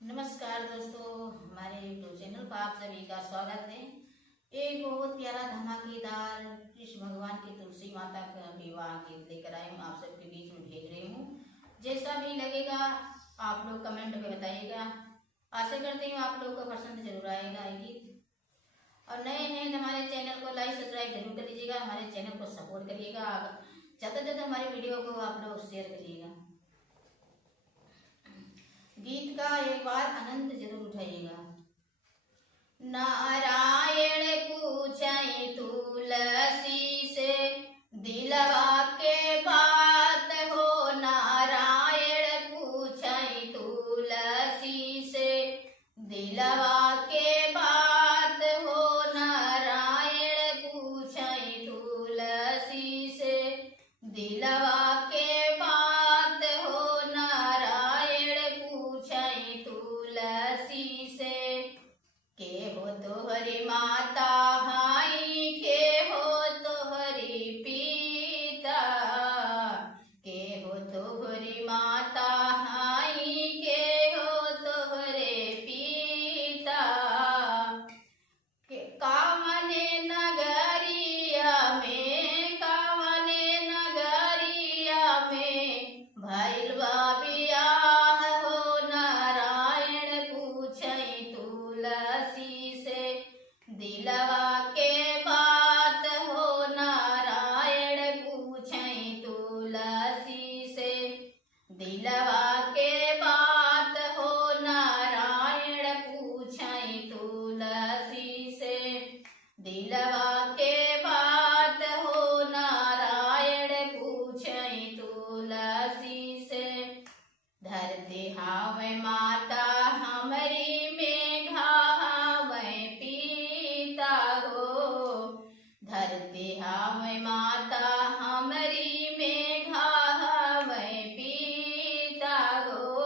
नमस्कार दोस्तों, हमारे यूट्यूब चैनल पर आप सभी का स्वागत है। एक बहुत प्यारा धमाकेदार कृष्ण भगवान की तुलसी माता का विवाह गीत लेकर आई हूँ, आप सबके बीच में भेज रही हूँ। जैसा भी लगेगा आप लोग कमेंट में बताइएगा। आशा करती हूँ आप लोग को पसंद जरूर आएगा ये गीत। और नए हैं तो हमारे चैनल को लाइक सब्सक्राइब जरूर कर लीजिएगा, हमारे चैनल को सपोर्ट करिएगा। ज़्यादा से ज़्यादा हमारे वीडियो को आप लोग शेयर करिएगा। गीत का एक बार आनंद जरूर उठाइएगा। नारायण पूछै तुलसी से दिलवा के बात हो, नारायण पूछै तुलसी से दिलवा के बात हो, नारायण पूछै तुलसी से दिलवा के बात हो, तुलसी से के हो तोहरी माता हाई, के हो तोहरी पिता, के हो तोहरी माता हाई, के हो तोहरे पिता। कामने नगरिया में, कामने नगरिया में भइल बा बियाह हो, नारायण पूछै तुलसी से दिलवा के बात हो, नारायण पूछै तुलसी से दिलवा के बात हो, नारायण पूछै तुलसी से दिलवा के बात हो, नारायण पूछै तुलसी से। धरती हावै माता हमरी, मेघा हावै पिता हो, धरती हावै माता हमरी, मेघा हावै पिता हो,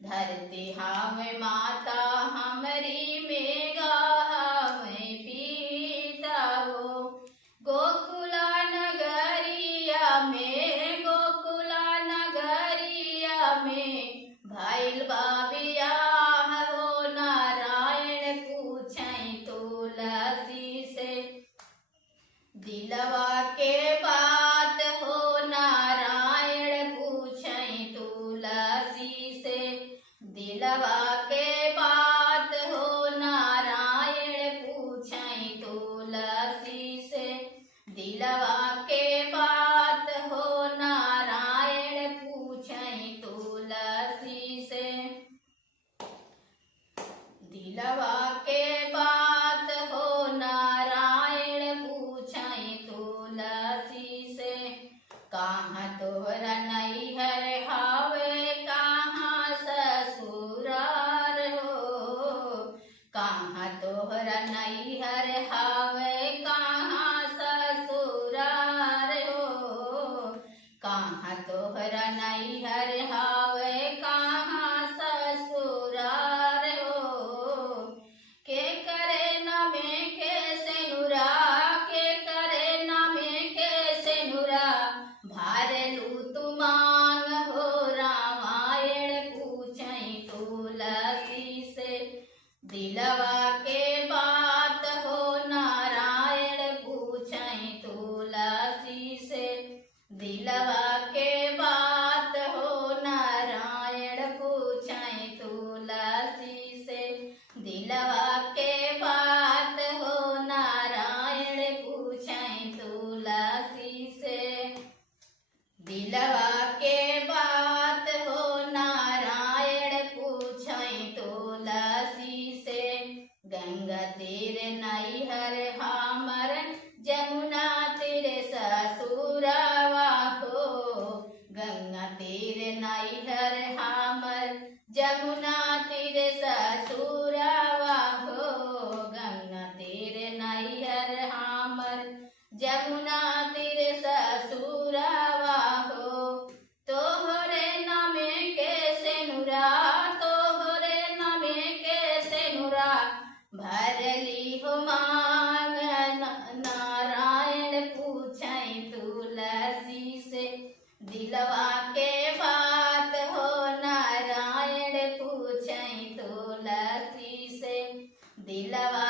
धरती हावै माता हमरी, मेघा हावै पिता हो। गोकुला नगरिया में, गोकुला नगरिया में भइल बा बियाह हो, नारायण पूछै तुलसी से दिलवा के बात हो, नारायण पूछै तुलसी से दिलवा के बात हो, नारायण पूछै तुलसी से दिलवा के बात हो, नारायण पूछै तुलसी से दिलवा के बात हो, नारायण पूछै तुलसी से। कहाँ तोहरा नैहर हावे, कहाँ ससुरार हो, कहाँ तोहरा नैहर हावे, कहाँ ससुरार हो, कहाँ तोहरा नैहर हावे, कहाँ ससुरार हो। के करे नामे के सेनुरा, के करे नामे के सेनुरा भारलू तुमांग हो, रामायण पूछै तुलसी से दिलवा के बात हो, नारायण पूछै तुलसी से दिलवा के बात हो, नारायण पूछै तुलसी से दिलवा के बात हो, नारायण पूछै तुलसी से दिलवा के बात हो, नारायण पूछै तुलसी से। गंगा तीर नैहर हमर, जमुना तीर ससुरवा हो, गंगा तीर नैहर हमर, जमुना तीर ससुरवा हो, गंगा तीर नैहर हमर, जमुना तीर ससुरवा हो। तोहरे नामे के सेनुरा, तोहरे नामे के सेनुरा भरली हो मांग, नारायण पूछै तुलसी से दिलवा के बात हो, नारायण पूछै दिलवा